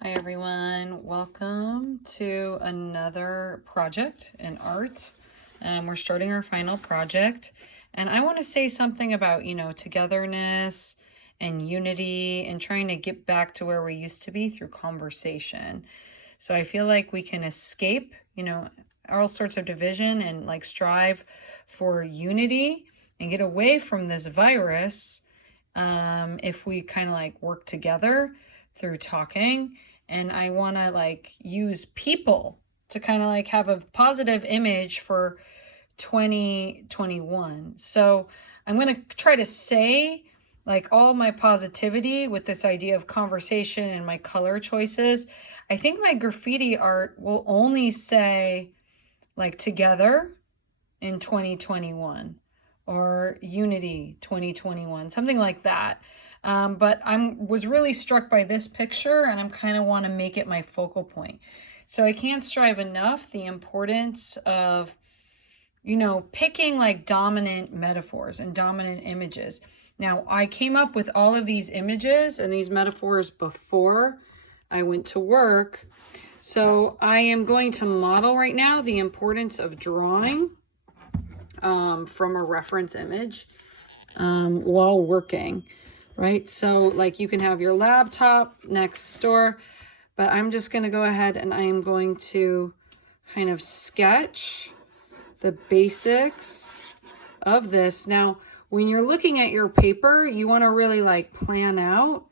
Hi everyone, welcome to another project in art. We're starting our final project, and I want to say something about, togetherness and unity and trying to get back to where we used to be through conversation. So I feel like we can escape, all sorts of division and like strive for unity and get away from this virus if we kind of like work together through talking. And I want to like use people to kind of like have a positive image for 2021. So I'm going to try to say like all my positivity with this idea of conversation and my color choices. I think my graffiti art will only say like together in 2021 or unity 2021, something like that. But I was really struck by this picture, and I'm kind of want to make it my focal point. So I can't strive enough the importance of, picking like dominant metaphors and dominant images. Now, I came up with all of these images and these metaphors before I went to work. So I am going to model right now the importance of drawing from a reference image while working, right? So like you can have your laptop next door, but I'm just going to go ahead and I am going to kind of sketch the basics of this. Now, when you're looking at your paper, you want to really like plan out,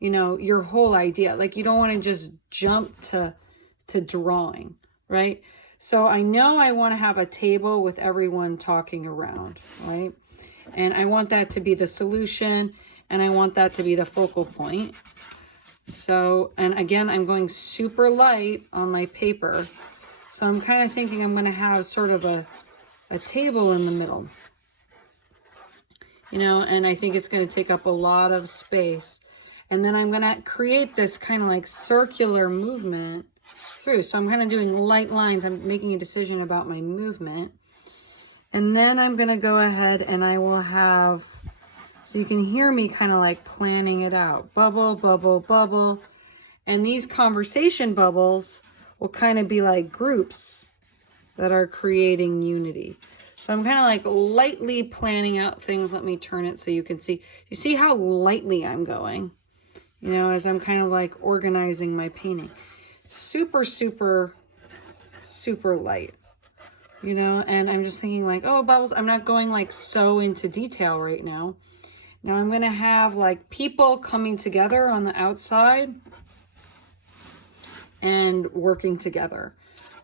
your whole idea. Like you don't want to just jump to drawing, right? So I know I want to have a table with everyone talking around, right? And I want that to be the solution, and I want that to be the focal point. So, and again, I'm going super light on my paper. So I'm kind of thinking I'm going to have sort of a table in the middle, and I think it's going to take up a lot of space. And then I'm going to create this kind of like circular movement through. So I'm kind of doing light lines. I'm making a decision about my movement. And then I'm going to go ahead and I will have, so you can hear me kind of like planning it out. Bubble, bubble, bubble. And these conversation bubbles will kind of be like groups that are creating unity. So I'm kind of like lightly planning out things. Let me turn it so you can see. You see how lightly I'm going, as I'm kind of like organizing my painting. Super, super, super light, and I'm just thinking like, oh, bubbles, I'm not going like so into detail right now. Now I'm going to have like people coming together on the outside and working together,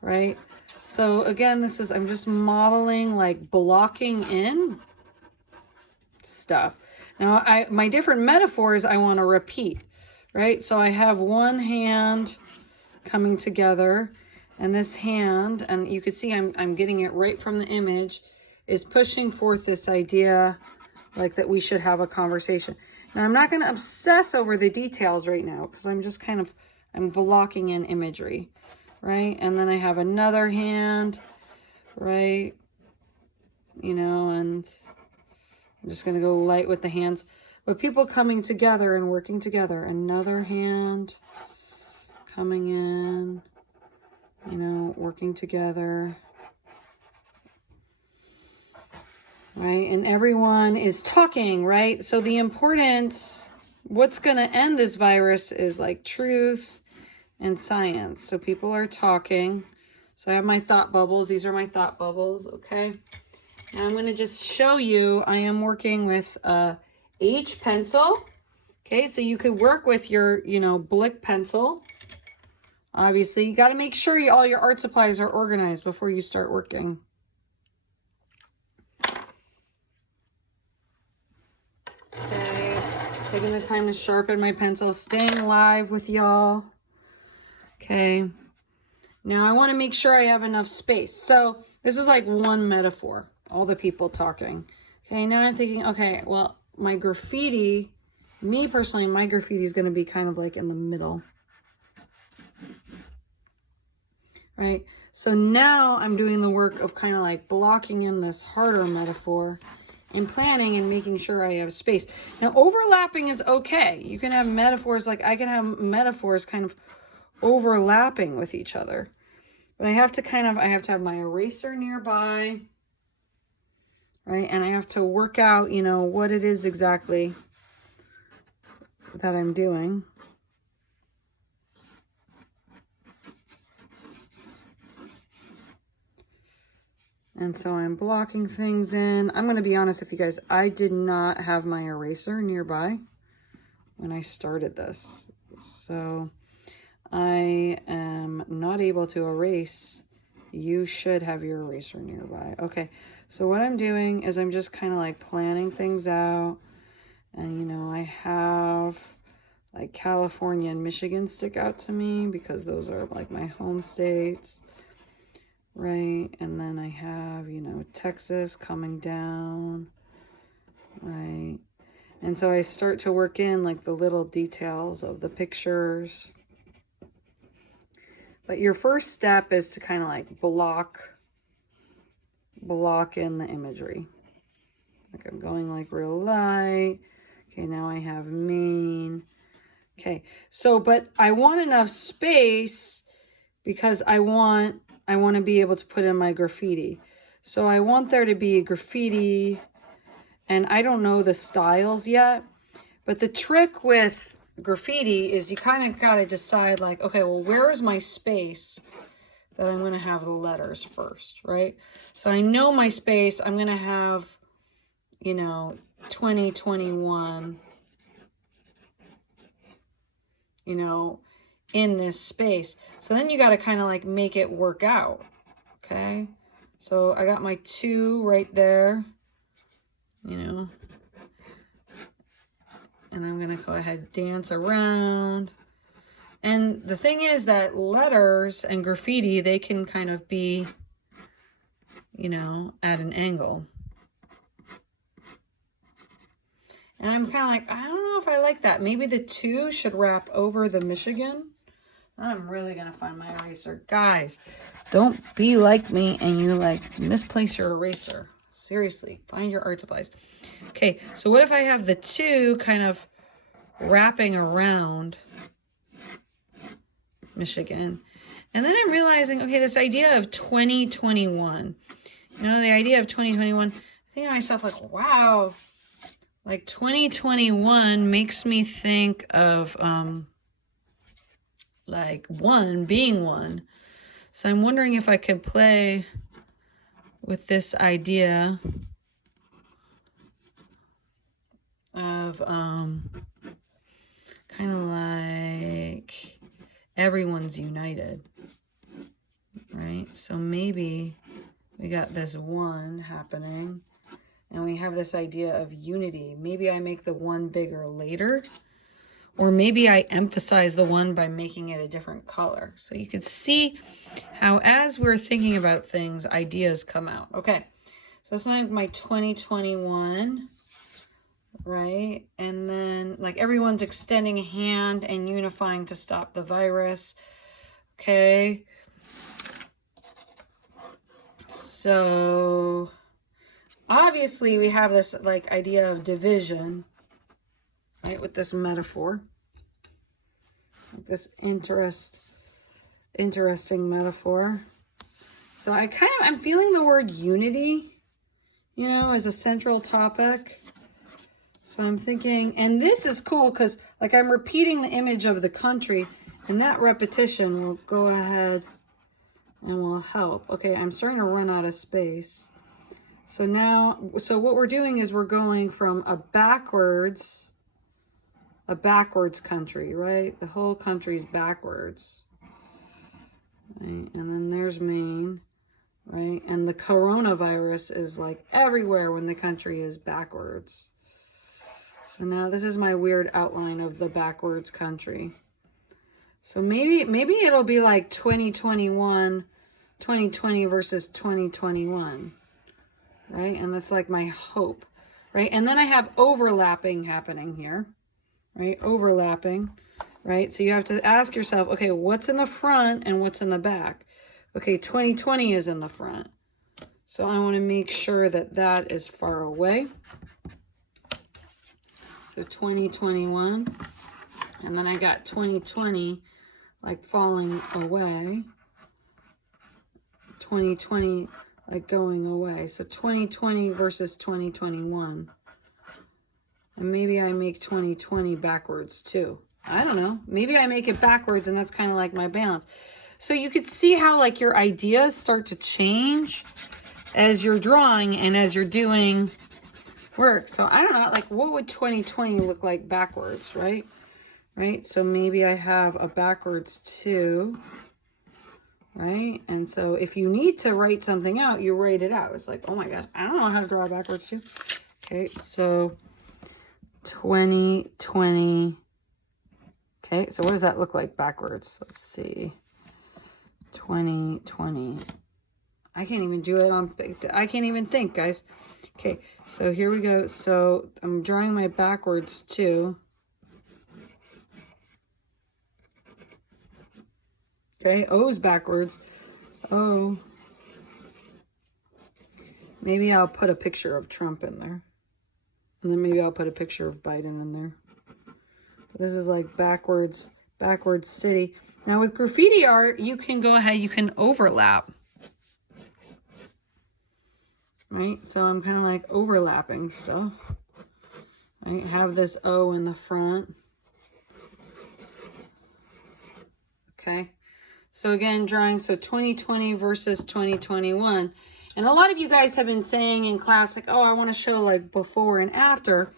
right? So again, I'm just modeling like blocking in stuff. Now my different metaphors I want to repeat, right? So I have one hand coming together, and this hand, and you can see I'm getting it right from the image, is pushing forth this idea like that we should have a conversation. Now I'm not going to obsess over the details right now because I'm just I'm blocking in imagery, right? And then I have another hand, right? And I'm just going to go light with the hands. But people coming together and working together. Another hand coming in, working together. Right? And everyone is talking, right? So the importance, what's going to end this virus is like truth and science. So people are talking. So I have my thought bubbles. These are my thought bubbles, okay? Now I'm going to just show you, I am working with a H pencil. Okay, so you could work with your, Blick pencil. Obviously, you got to make sure all your art supplies are organized before you start working. Okay, taking the time to sharpen my pencil, staying live with y'all. Okay, now I want to make sure I have enough space. So this is like one metaphor, all the people talking. Okay, now I'm thinking, okay, well, my graffiti, me personally, my graffiti is going to be kind of like in the middle. Right? So now I'm doing the work of kind of like blocking in this harder metaphor. and planning and making sure I have space. Now, overlapping is okay. You can have metaphors, like I can have metaphors kind of overlapping with each other. But I have to have my eraser nearby, right? And I have to work out, you know, what it is exactly that I'm doing. And so I'm blocking things in. I'm going to be honest with you guys. I did not have my eraser nearby when I started this. So I am not able to erase. You should have your eraser nearby. Okay, so what I'm doing is I'm just kind of like planning things out. And, you know, I have like California and Michigan stick out to me because those are like my home states. Right, and then I have, you know, Texas coming down, right? And so I start to work in like the little details of the pictures. But your first step is to kind of like block in the imagery. Like I'm going like real light. Okay, now I have Maine. Okay, so, but I want enough space because I want to be able to put in my graffiti. So I want there to be a graffiti, and I don't know the styles yet, but the trick with graffiti is you kind of got to decide like, okay, well, where is my space that I'm going to have the letters first, right? So I know my space, I'm going to have, you know, 2021, you know, in this space. So then you got to kind of like make it work out. Okay. So I got my 2 right there, you know, and I'm going to go ahead, dance around. And the thing is that letters and graffiti, they can kind of be, you know, at an angle. And I'm kind of like, I don't know if I like that. Maybe the 2 should wrap over the Michigan. I'm really going to find my eraser. Guys, don't be like me and you like misplace your eraser. Seriously, find your art supplies. Okay, so what if I have the 2 kind of wrapping around Michigan? And then I'm realizing, okay, this idea of 2021, you know, the idea of 2021, I think to myself like, wow, like 2021 makes me think of, like 1 being 1. So I'm wondering if I could play with this idea of kind of like everyone's united, right? So maybe we got this 1 happening and we have this idea of unity. Maybe I make the 1 bigger later. Or maybe I emphasize the 1 by making it a different color. So you can see how as we're thinking about things, ideas come out. Okay, so that's my 2021, right? And then like everyone's extending a hand and unifying to stop the virus. Okay. So obviously we have this like idea of division, right, with this metaphor, this interesting metaphor. So I'm feeling the word unity, you know, as a central topic. So I'm thinking, and this is cool because like I'm repeating the image of the country, and that repetition will go ahead and will help. Okay, I'm starting to run out of space. So now, so what we're doing is we're going from a backwards country, right? The whole country's backwards, right? And then there's Maine, right? And the coronavirus is like everywhere when the country is backwards. So now this is my weird outline of the backwards country. So maybe it'll be like 2020 versus 2021, right? And that's like my hope, right? And then I have overlapping happening here. Right? Overlapping, right? So you have to ask yourself, okay, what's in the front and what's in the back? Okay, 2020 is in the front. So I want to make sure that that is far away. So 2021. And then I got 2020 like falling away. 2020 like going away. So 2020 versus 2021. And maybe I make 2020 backwards too. I don't know. Maybe I make it backwards and that's kind of like my balance. So you could see how like your ideas start to change as you're drawing and as you're doing work. So I don't know, like what would 2020 look like backwards, right? Right? So maybe I have a backwards too, right? And so if you need to write something out, you write it out. It's like, oh my gosh, I don't know how to draw backwards too. Okay, so 2020. Okay, so what does that look like backwards? Let's see. 2020. I can't even do it on, I can't even think, guys. Okay, so here we go. So I'm drawing my backwards too. Okay, O's backwards. O. Maybe I'll put a picture of Trump in there. And then maybe I'll put a picture of Biden in there. This is like backwards city. Now with graffiti art, you can go ahead, you can overlap. Right? So I'm kind of like overlapping stuff. Right? Have this O in the front. Okay. So again, drawing, so 2020 versus 2021. And a lot of you guys have been saying in class, like, oh, I want to show like before and after.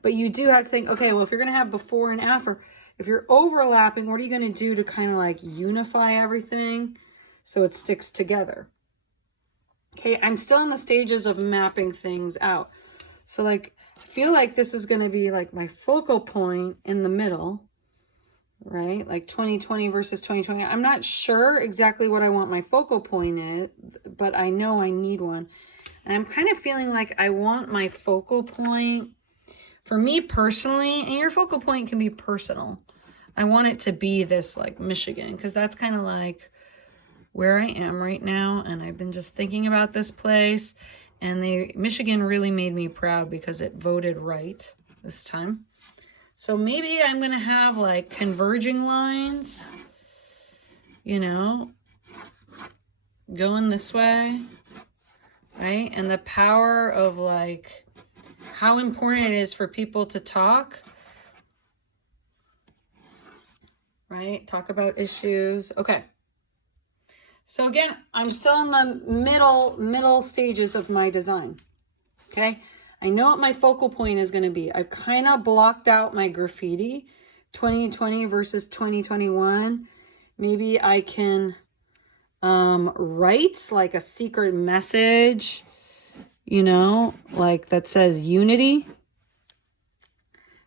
But you do have to think, okay, well, if you're going to have before and after, if you're overlapping, what are you going to do to kind of like unify everything so it sticks together? Okay, I'm still in the stages of mapping things out. So like, I feel like this is going to be like my focal point in the middle, right? Like 2020 versus 2020. I'm not sure exactly what I want my focal point is, but I know I need one. And I'm kind of feeling like I want my focal point, for me personally, and your focal point can be personal. I want it to be this like Michigan, because that's kind of like where I am right now. And I've been just thinking about this place, and Michigan really made me proud because it voted right this time. So maybe I'm going to have like converging lines, you know, going this way, right? And the power of like how important it is for people to talk, right? Talk about issues. Okay. So again, I'm still in the middle stages of my design. Okay. I know what my focal point is going to be. I've kind of blocked out my graffiti, 2020 versus 2021. Maybe I can write like a secret message, you know, like that says unity.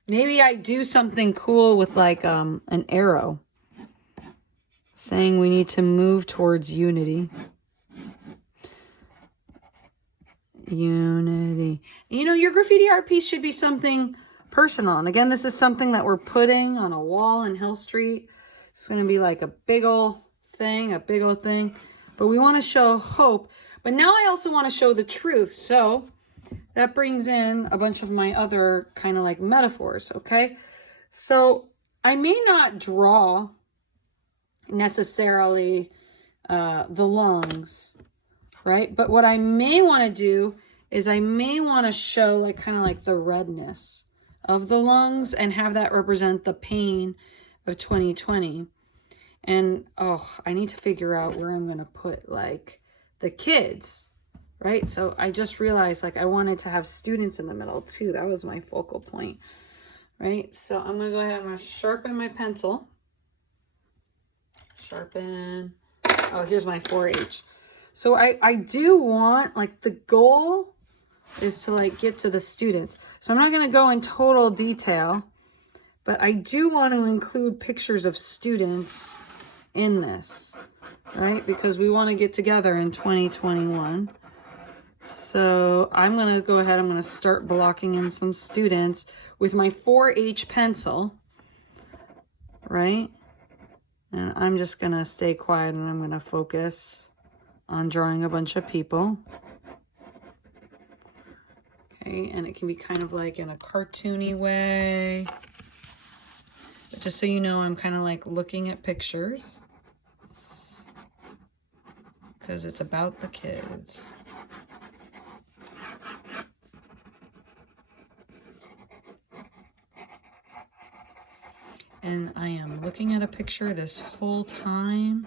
Maybe I do something cool with like an arrow saying we need to move towards unity. Unity. You know, your graffiti art piece should be something personal. And again, this is something that we're putting on a wall in Hill Street. It's going to be like a big old thing. But we want to show hope. But now I also want to show the truth. So that brings in a bunch of my other kind of like metaphors, okay? So I may not draw necessarily the lungs, right? But what I may want to do is I may want to show like kind of like the redness of the lungs and have that represent the pain of 2020. And oh, I need to figure out where I'm going to put like the kids, right? So I just realized like I wanted to have students in the middle too. That was my focal point, right? So I'm going to go ahead, I'm going to sharpen my pencil. Sharpen. Oh, here's my 4H. So I do want, like, the goal is to like get to the students. So I'm not going to go in total detail, but I do want to include pictures of students in this, right? Because we want to get together in 2021. So I'm going to go ahead, I'm going to start blocking in some students with my 4H pencil, right? And I'm just going to stay quiet and I'm going to focus on drawing a bunch of people. Okay, and it can be kind of like in a cartoony way. But just so you know, I'm kind of like looking at pictures because it's about the kids. And I am looking at a picture this whole time.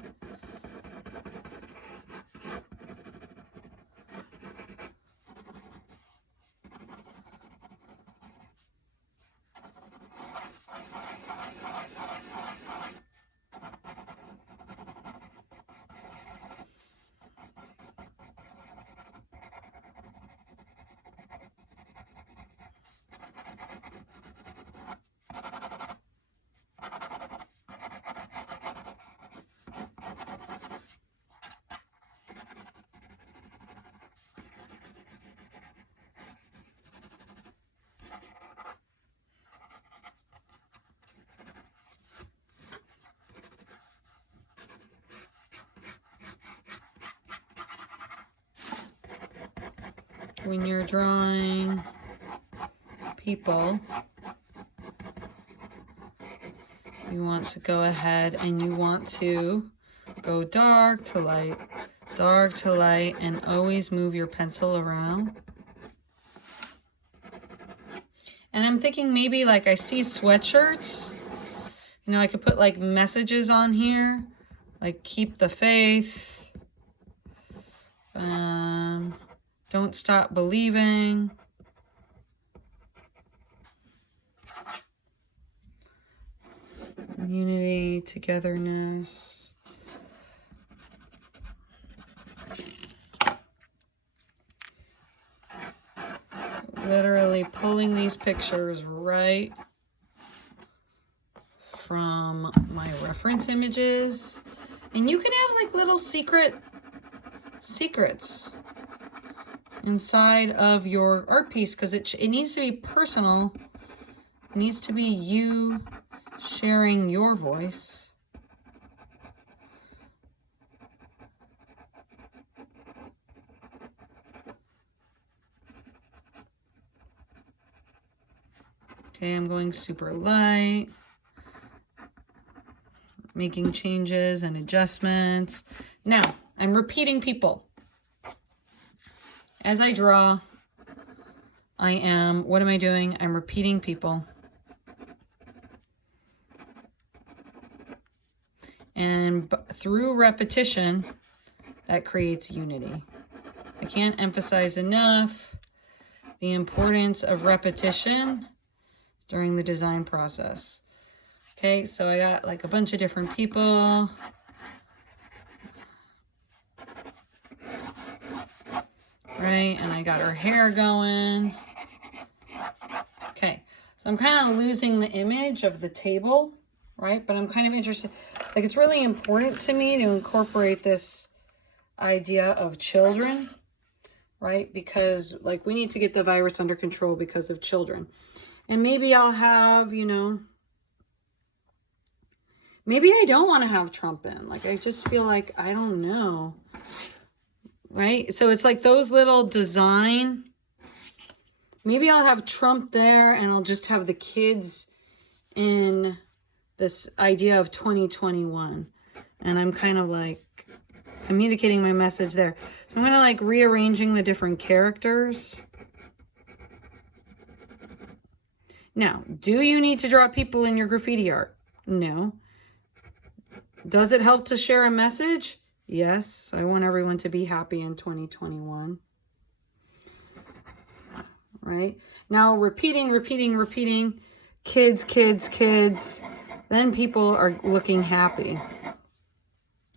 When you're drawing people, you want to go ahead and you want to go dark to light, and always move your pencil around. And I'm thinking maybe like I see sweatshirts, you know, I could put like messages on here, like keep the faith, don't stop believing. Unity, togetherness. Literally pulling these pictures right from my reference images. And you can have like little secrets inside of your art piece because it needs to be personal. It needs to be you sharing your voice. Okay, I'm going super light, making changes and adjustments. Now, I'm repeating people. As I draw, what am I doing? I'm repeating people. And through repetition, that creates unity. I can't emphasize enough the importance of repetition during the design process. Okay, so I got like a bunch of different people. Right, and I got her hair going. Okay, so I'm kind of losing the image of the table, right? But I'm kind of interested, like it's really important to me to incorporate this idea of children, right? Because like we need to get the virus under control because of children. And maybe I'll have, you know, maybe I don't want to have Trump in. Like I just feel like, I don't know. Right? So it's like those little design. Maybe I'll have Trump there and I'll just have the kids in this idea of 2021. And I'm kind of like communicating my message there. So I'm going to like rearranging the different characters. Now, do you need to draw people in your graffiti art? No. Does it help to share a message? Yes, I want everyone to be happy in 2021. Right? Now, repeating, kids, then people are looking happy.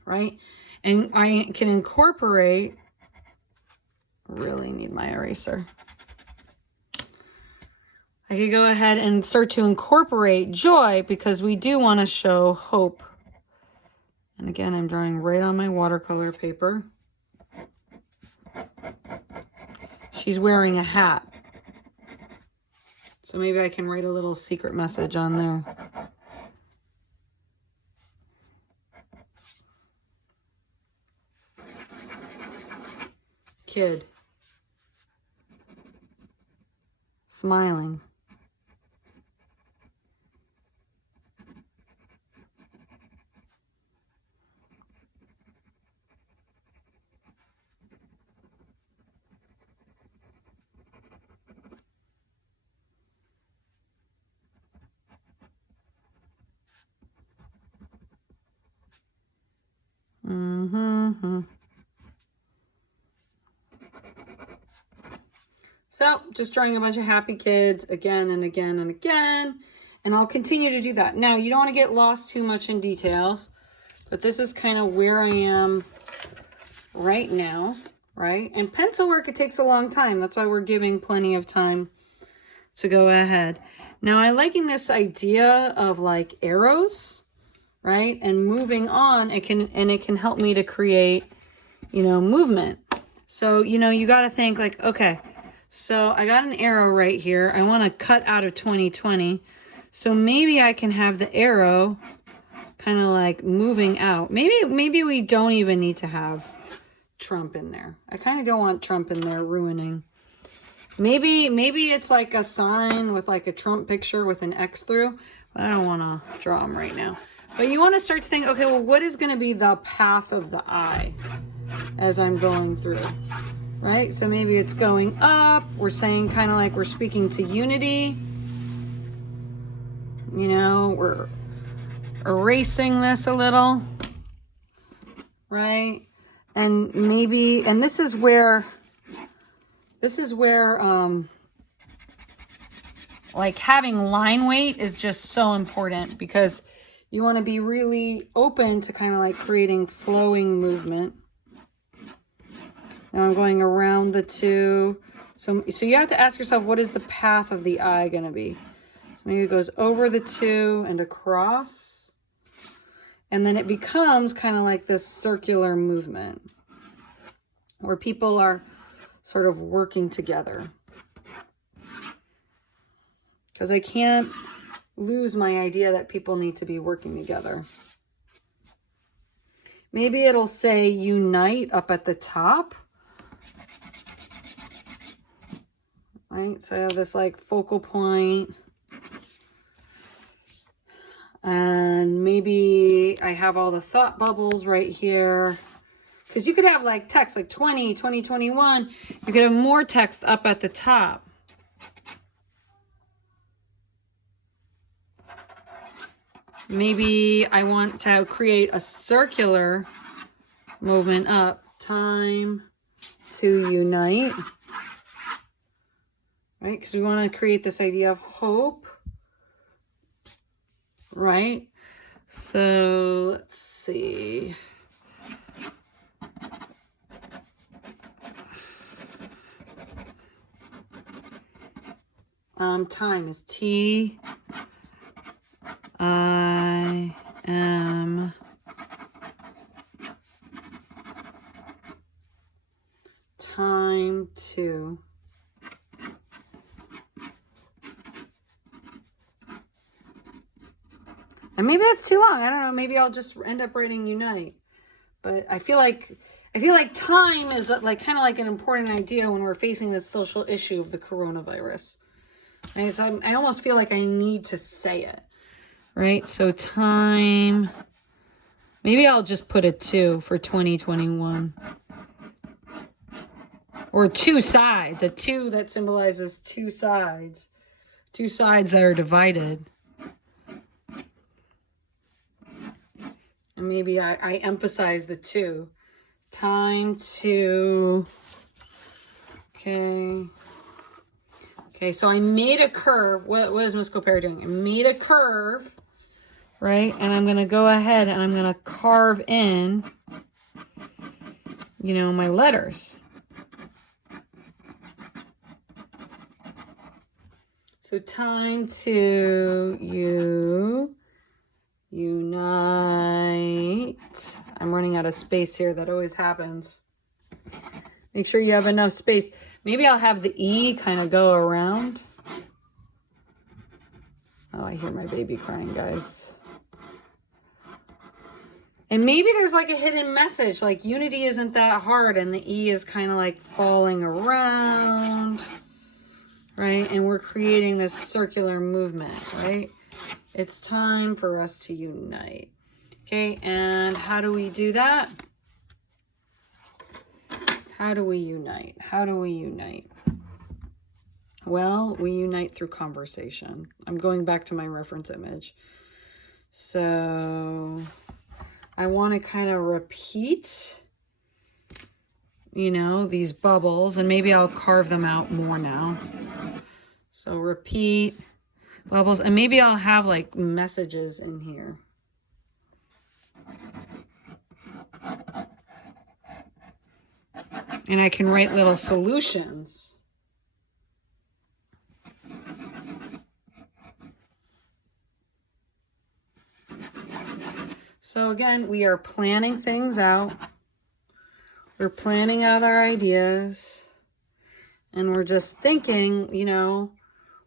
Right? And I can incorporate, really need my eraser. I could go ahead and start to incorporate joy because we do want to show hope. And again, I'm drawing right on my watercolor paper. She's wearing a hat. So maybe I can write a little secret message on there. Kid. smiling. So just drawing a bunch of happy kids again and again and again. And I'll continue to do that. Now, you don't want to get lost too much in details, but this is kind of where I am right now, right? And pencil work, it takes a long time. That's why we're giving plenty of time to go ahead. Now, I'm liking this idea of like arrows, right? And moving on, it can help me to create, you know, movement. So, you know, you got to think like, okay, so I got an arrow right here. I want to cut out of 2020. So maybe I can have the arrow kind of like moving out. Maybe we don't even need to have Trump in there. I kind of don't want Trump in there ruining. Maybe it's like a sign with like a Trump picture with an X through, but I don't want to draw him right now. But you want to start to think, okay, well, what is going to be the path of the eye as I'm going through, right? So maybe it's going up. We're saying kind of like we're speaking to unity. You know, we're erasing this a little, right? And maybe, and this is where like having line weight is just so important, because you want to be really open to kind of like creating flowing movement. Now I'm going around the two. So you have to ask yourself, what is the path of the eye going to be? So maybe it goes over the two and across. And then it becomes kind of like this circular movement where people are sort of working together. Because I can't lose my idea that people need to be working together. Maybe it'll say unite up at the top. Right? So I have this like focal point. And maybe I have all the thought bubbles right here. Because you could have like text like 20, 2021. You could have more text up at the top. Maybe I want to create a circular movement up. Time to unite. Right? Because we want to create this idea of hope. Right? So let's see. Time is T I M time to and maybe that's too long. I don't know. Maybe I'll just end up writing unite. But I feel like time is like kind of like an important idea when we're facing this social issue of the coronavirus. Right? So I almost feel like I need to say it. Right? So time, maybe I'll just put a 2 for 2021. Or two sides, a 2 that symbolizes two sides that are divided. And maybe I emphasize the 2. Time to, okay, so I made a curve. What is Miss Copera doing? I made a curve, right? And I'm going to go ahead and I'm going to carve in, you know, my letters. So time to unite. I'm running out of space here. That always happens. Make sure you have enough space. Maybe I'll have the E kind of go around. Oh, I hear my baby crying, guys. And maybe there's like a hidden message, like unity isn't that hard, and the E is kind of like falling around. right? And we're creating this circular movement, right? It's time for us to unite. Okay, and how do we do that? How do we unite? How do we unite? Well, we unite through conversation. I'm going back to my reference image. So I want to kind of repeat, you know, these bubbles, and maybe I'll carve them out more now. So repeat bubbles, and maybe I'll have like messages in here. And I can write little solutions. So again, we are planning things out. We're planning out our ideas. And we're just thinking, you know,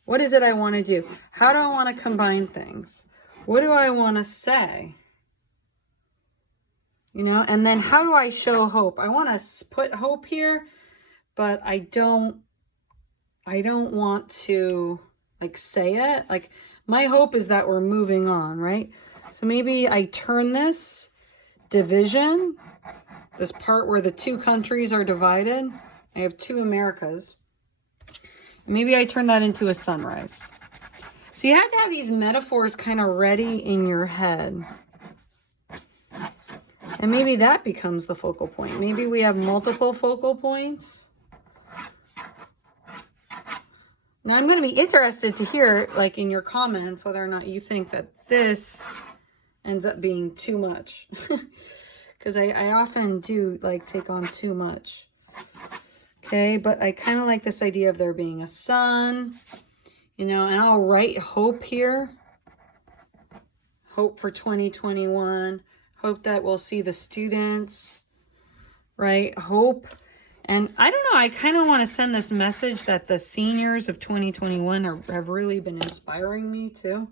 what is it I want to do? How do I want to combine things? What do I want to say? You know, and then how do I show hope? I want to put hope here, but I don't want to like say it. Like my hope is that we're moving on, right? So maybe I turn this division, this part where the two countries are divided. I have two Americas. Maybe I turn that into a sunrise. So you have to have these metaphors kind of ready in your head. And maybe that becomes the focal point. Maybe we have multiple focal points. Now I'm going to be interested to hear, like in your comments, whether or not you think that this ends up being too much. Because I often do like take on too much. Okay, but I kind of like this idea of there being a sun, you know, and I'll write hope here. Hope for 2021. Hope that we'll see the students, right? Hope. And I don't know, I kind of want to send this message that the seniors of 2021 have really been inspiring me too.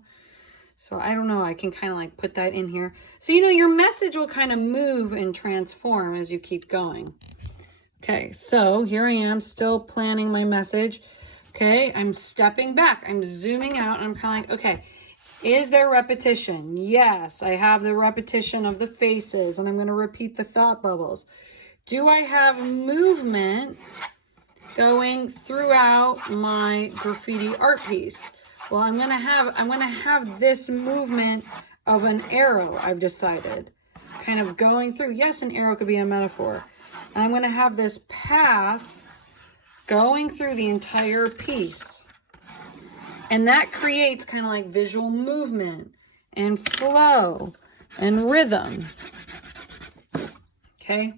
So I don't know, I can kind of like put that in here. So, you know, your message will kind of move and transform as you keep going. Okay, so here I am still planning my message. Okay, I'm stepping back. I'm zooming out. And I'm kind of like, okay, is there repetition? Yes, I have the repetition of the faces, and I'm going to repeat the thought bubbles. Do I have movement going throughout my graffiti art piece? Well, I'm going to have this movement of an arrow, I've decided. Kind of going through. Yes, an arrow could be a metaphor. And I'm going to have this path going through the entire piece. And that creates kind of like visual movement and flow and rhythm. Okay.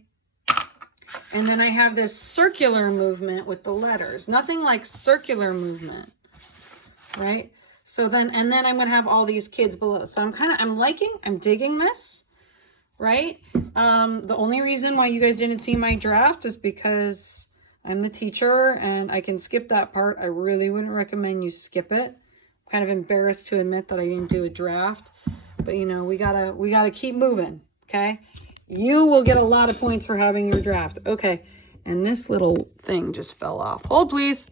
And then I have this circular movement with the letters. Nothing like circular movement, right? So then, and then I'm going to have all these kids below. So I'm digging this. Right? The only reason why you guys didn't see my draft is because I'm the teacher and I can skip that part. I really wouldn't recommend you skip it. I'm kind of embarrassed to admit that I didn't do a draft, but you know, we gotta keep moving. Okay. You will get a lot of points for having your draft. Okay. And this little thing just fell off. Hold please.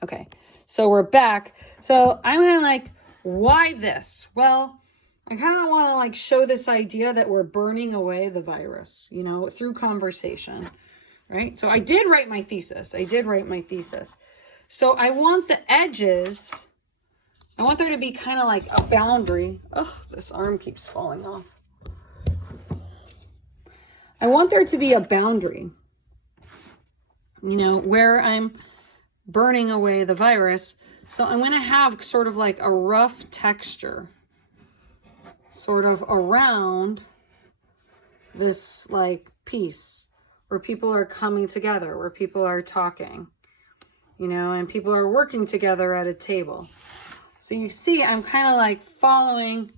Okay. So we're back. So I'm kind of like, why this? Well, I kind of want to like show this idea that we're burning away the virus, you know, through conversation, right? So I did write my thesis. So I want the edges, I want there to be kind of like a boundary. Oh, this arm keeps falling off. I want there to be a boundary, you know, where I'm burning away the virus. So I'm going to have sort of like a rough texture sort of around this like piece where people are coming together, where people are talking, you know, and people are working together at a table. So you see, I'm kind of like following,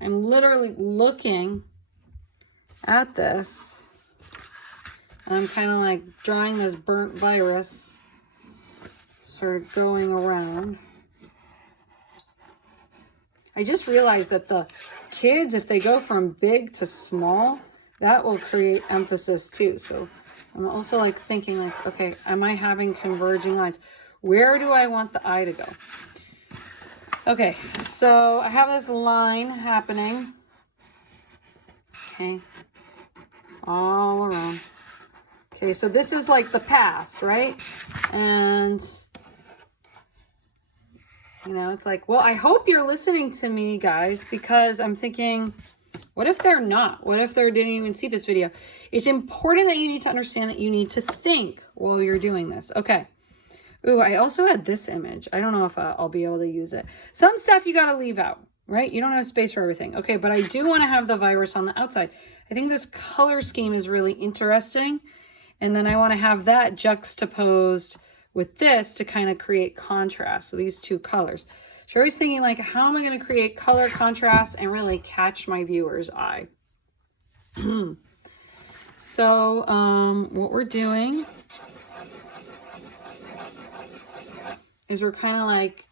I'm literally looking at this. And I'm kind of like drawing this burnt virus sort of going around. I just realized that the kids, if they go from big to small, that will create emphasis too. So I'm also like thinking like, okay, am I having converging lines? Where do I want the eye to go? Okay, so I have this line happening. Okay, all around. Okay, so this is like the past, right? And, you know, it's like, well, I hope you're listening to me, guys, because I'm thinking, what if they're not? What if they didn't even see this video? It's important that you need to understand that you need to think while you're doing this. Okay. Ooh, I also had this image. I don't know if I'll be able to use it. Some stuff you got to leave out, right? You don't have space for everything. Okay, but I do want to have the virus on the outside. I think this color scheme is really interesting. And then I want to have that juxtaposed with this to kind of create contrast. So these two colors. Sherry's thinking like, how am I going to create color contrast and really catch my viewer's eye? So what we're doing is we're kind of like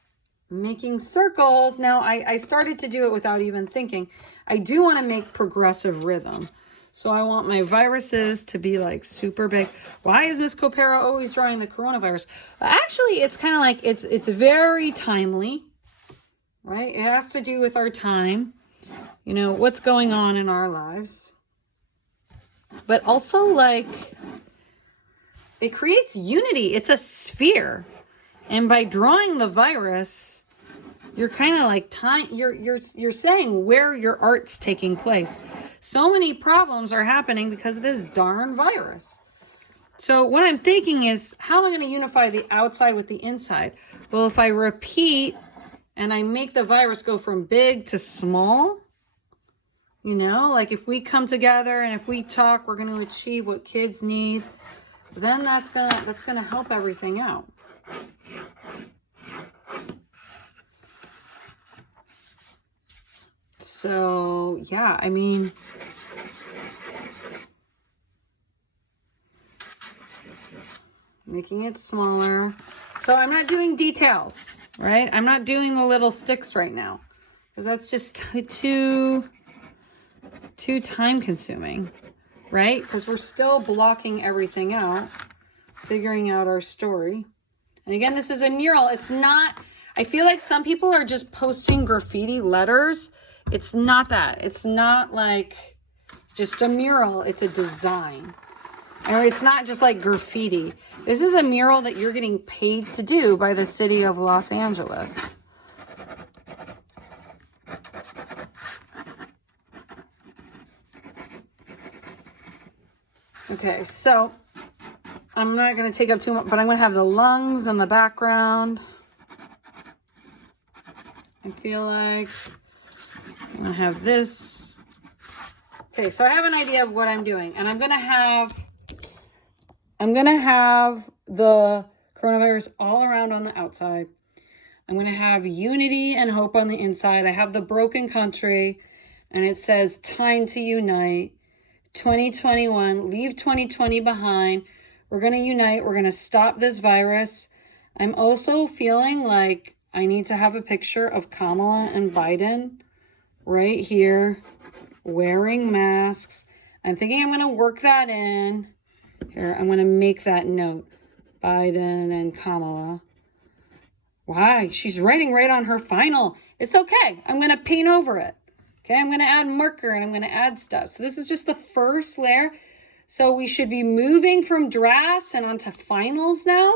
making circles. Now I started to do it without even thinking. I do want to make progressive rhythm. So I want my viruses to be like super big. Why is Miss Copera always drawing the coronavirus? Actually, it's kind of like, it's very timely, right? It has to do with our time, you know, what's going on in our lives. But also like, it creates unity. It's a sphere. And by drawing the virus, you're kind of like you're saying where your art's taking place. So many problems are happening because of this darn virus. So what I'm thinking is, how am I going to unify the outside with the inside? Well, if I repeat and I make the virus go from big to small, you know, like if we come together and if we talk, we're going to achieve what kids need. Then that's gonna help everything out. So, yeah, I mean, making it smaller. So I'm not doing details, right? I'm not doing the little sticks right now because that's just too time consuming, right? Because we're still blocking everything out, figuring out our story. And again, this is a mural. It's not, I feel like some people are just posting graffiti letters. It's not that. It's not like just a mural. It's a design. Or it's not just like graffiti. This is a mural that you're getting paid to do by the city of Los Angeles. Okay, so I'm not going to take up too much, but I'm going to have the lungs in the background. I feel like I'm going to have this. Okay, so I have an idea of what I'm doing, and I'm going to have the coronavirus all around on the outside. I'm going to have unity and hope on the inside. I have the broken country, and it says time to unite. 2021, leave 2020 behind. We're going to unite. We're going to stop this virus. I'm also feeling like I need to have a picture of Kamala and Biden right here wearing masks. I'm thinking I'm going to work that in. Here, I'm going to make that note. Biden and Kamala. Why? She's writing right on her final. It's okay. I'm going to paint over it. Okay, I'm going to add marker and I'm going to add stuff. So this is just the first layer. So we should be moving from drafts and onto finals now,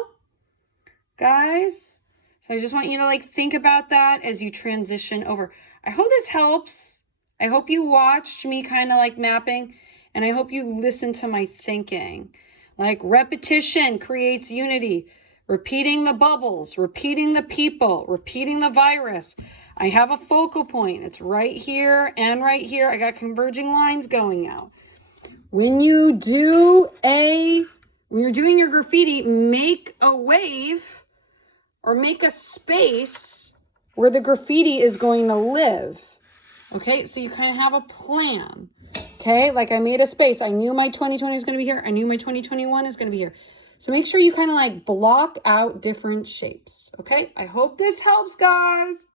guys. So I just want you to like think about that as you transition over. I hope this helps. I hope you watched me kind of like mapping, and I hope you listened to my thinking. Like repetition creates unity. Repeating the bubbles, repeating the people, repeating the virus. I have a focal point. It's right here and right here. I got converging lines going out. When you're doing your graffiti, make a wave or make a space where the graffiti is going to live. Okay, so you kind of have a plan. Okay, like I made a space. I knew my 2020 is going to be here. I knew my 2021 is going to be here. So make sure you kind of like block out different shapes. Okay, I hope this helps, guys.